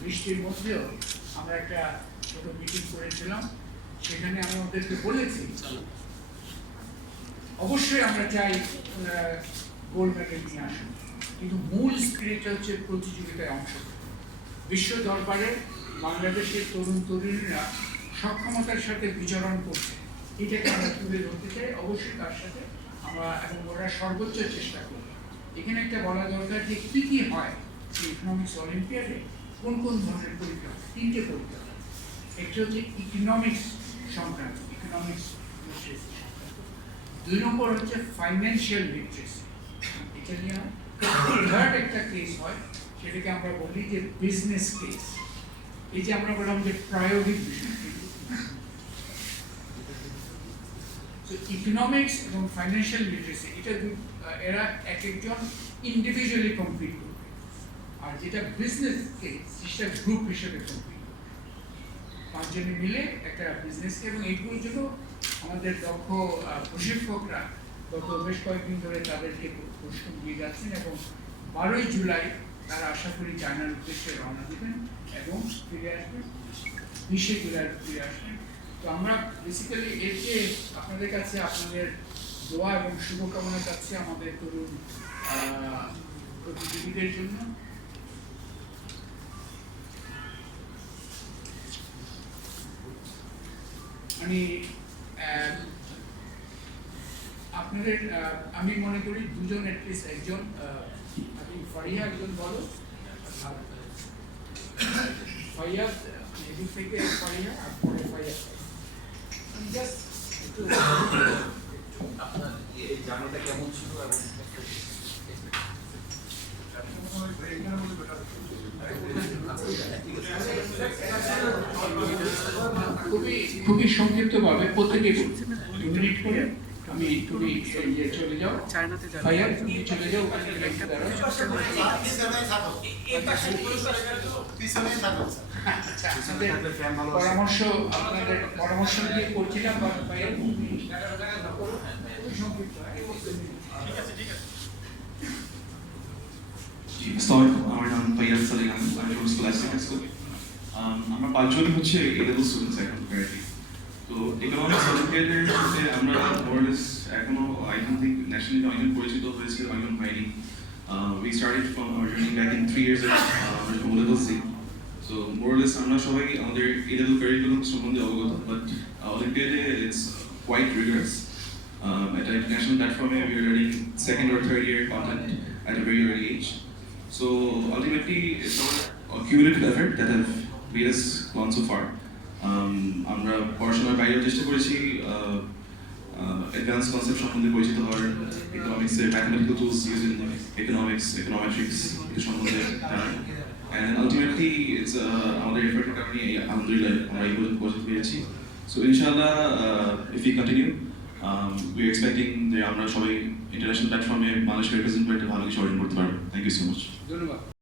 বৃষ্টির মধ্যেও আমরা একটা ছোট মিটিং করেছিলাম। সেখানে আমি ওদেরকে বলেছি অবশ্যই আমরা চাই গোল্ড মেডেল নিয়ে আসুন, কিন্তু মূল স্পিরিট হচ্ছে প্রতিযোগিতায় অংশগ্রহণ। বিশ্ব দরবারে বাংলাদেশের তরুণ তরুণীরা সক্ষমতার সাথে বিচরণ করছে, এটাকে আমরা তুলে ধরতে চাই। অবশ্যই তার সাথে আমরা এবং ওরা সর্বোচ্চ চেষ্টা করব। এখানে একটা বলা দরকার যে কী কী হয় ইকোনমিক্স অলিম্পিয়াডে, কোন কোন ধরনের পরীক্ষা হয়। 3টে পরীক্ষা হয়। একটা হচ্ছে ইকোনমিক্স সংক্রান্ত, ইকোনমিক্স লিটারেসি সংক্রান্ত। 2 নম্বর হচ্ছে ফাইন্যান্সিয়াল লিটারেসি, এটা নিয়ে হয়। থার্ড একটা কেস হয়, সেটাকে আমরা বলি যে বিজনেস কেস। এই যে আমরা বললাম যে প্রায়োগিক বিষয়, ইকোনমিক্স এবং ফাইন্যান্সিয়াল লিটারেসি এটা এরা এক একজন ইন্ডিভিজুয়ালি কমপ্লিট করবে, আর যেটা বিজনেস কেস সেটা গ্রুপ হিসেবে কমপ্লিট করবে। 5 জনে মিলে একটা বিজনেসকে, এবং এইগুলোর জন্য আমাদের দক্ষ প্রশিক্ষকরা গত বেশ কয়েকদিন ধরে তাদেরকে প্রশিক্ষণ দিয়ে যাচ্ছেন, এবং 12ই জুলাই তারা আশা করি চায়নার উদ্দেশ্যে রওনা দেবেন এবং ফিরে আসবেন, 20শে জুলাই ফিরে আসবেন। তো আমরা বেসিক্যালি এর যে আপনাদের কাছে আপনাদের দোয়া এবং শুভকামনা চাচ্ছি আমাদের তরুণ প্রতিযোগীদের জন্য। আমি আপনাদের আমি মনে করি দুজন অ্যাটলিস্ট, একজন ফারিয়া, একজন বলো ফাইয়াদ, এদিক থেকে ফারিয়া আর পরে ফাইয়াদ। আপনার এই জার্নিটা কেমন ছিল এবং খুবই সংক্ষিপ্তভাবে প্রত্যেকে 2 মিনিট করে। আমি তুমি চলে যাও, ফাইয়াদ তুমি চলে যাও, পরামর্শ আপনাদের পরামর্শ দিয়ে করছিলাম। আমার নাম ফাইয়াদ সালিম, আমি স্কলাস্টিক স্কুল। আমরা 5 জনই হচ্ছে A-level স্টুডেন্টস এখন কারেন্টলি। তো ইকোনমিক্স অলিম্পিয়াডের সাথে আমরা মোরলেস এখনো আই ডোন্ট থিঙ্ক ন্যাশনালি অনেক পরিচিত হয়েছে, অনেক হয়নি। We started from our journey back in 3 years ago, from level C. So more or less আমরা সবাই আমাদের A-level কারিকুলাম সম্বন্ধে অবগত, but অলিম্পিয়াডে it's quite rigorous. At an international platform, we are learning 2nd or 3rd year content at a very early age. So ultimately, it's a cumulative effort that have made us gone so far. আমরা পড়াশোনার বাইরেও চেষ্টা করেছি advance concept সম্বন্ধে পরিচিত হওয়ার, ইকোনমিক্সের mathematical tools use in economics, econometrics এর সম্বন্ধে, and ultimately it's আমাদের এফর্টের কারণে আলহামদুলিল্লাহ আমরা এই পর্যন্ত পৌঁছতে পেরেছি। সো ইনশাআল্লাহ if we continue, we are expecting যে আমরা সবাই ইন্টারন্যাশনাল প্ল্যাটফর্মে বাংলাদেশ রিপ্রেজেন্ট করে একটা ভালো কিছু অর্জন করতে পারবো। Thank you so much. ধন্যবাদ।